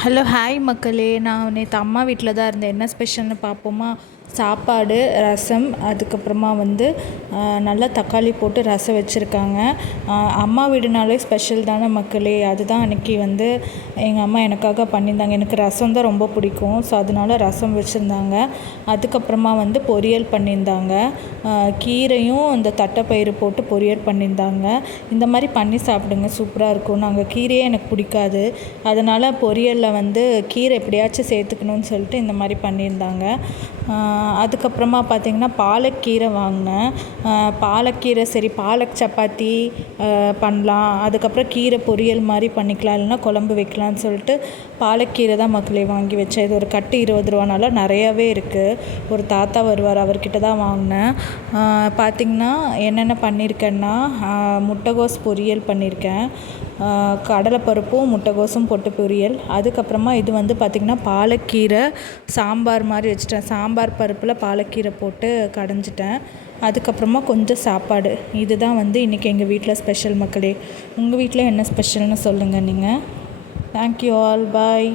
Hello hi மக்களே, நான் நேற்று அம்மா வீட்டில் தான் இருந்தேன். என்ன ஸ்பெஷல்னு பார்ப்போமா? சாப்பாடு, ரசம், அதுக்கப்புறமா நல்லா தக்காளி போட்டு ரசம் வச்சுருக்காங்க. அம்மா வீடுனாலே ஸ்பெஷல் தானே மக்களே. அதுதான் அன்றைக்கி எங்கள் அம்மா எனக்காக பண்ணியிருந்தாங்க. எனக்கு ரசம் தான் ரொம்ப பிடிக்கும். ஸோ அதனால ரசம் வச்சுருந்தாங்க. அதுக்கப்புறமா பொரியல் பண்ணியிருந்தாங்க. கீரையும் இந்த தட்டைப்பயிறு போட்டு பொரியல் பண்ணியிருந்தாங்க. இந்த மாதிரி பண்ணி சாப்பிடுங்க, சூப்பராக இருக்கும். நாங்கள் கீரையே எனக்கு பிடிக்காது. அதனால் பொரியலில் கீரை எப்படியாச்சும் சேர்த்துக்கணும்னு சொல்லிட்டு இந்த மாதிரி பண்ணியிருந்தாங்க. அதுக்கப்புறமா பார்த்திங்கன்னா பாலக்கீரை வாங்கினேன். பாலக்கீரை சரி பாலக் சப்பாத்தி பண்ணலாம், அதுக்கப்புறம் கீரை பொரியல் மாதிரி பண்ணிக்கலாம், இல்லைனா குழம்பு வைக்கலான்னு சொல்லிட்டு பாலக்கீரை தான் மக்களே வாங்கி வச்சேன். இது ஒரு கட்டு 20 ரூபானால நிறையாவே இருக்குது. ஒரு தாத்தா வருவார், அவர்கிட்ட தான் வாங்கினேன். பார்த்திங்கன்னா என்னென்ன பண்ணியிருக்கேன்னா, முட்டைகோஸ் பொரியல் பண்ணியிருக்கேன். கடலைப்பருப்பும் முட்டைகோஸும் போட்டு பொரியல். அதுக்கப்புறமா இது பார்த்திங்கன்னா பாலக்கீரை சாம்பார் மாதிரி வச்சுட்டேன். சாம்பார் பருப்பில் பாலக்கீரை போட்டு கடைஞ்சிட்டேன். அதுக்கப்புறமா கொஞ்சம் சாப்பாடு. இதுதான் இன்றைக்கி எங்கள் வீட்டில் ஸ்பெஷல் மக்களே. உங்கள் வீட்டில் என்ன ஸ்பெஷல்னு சொல்லுங்கள் நீங்கள். தேங்க்யூ ஆல், பாய்.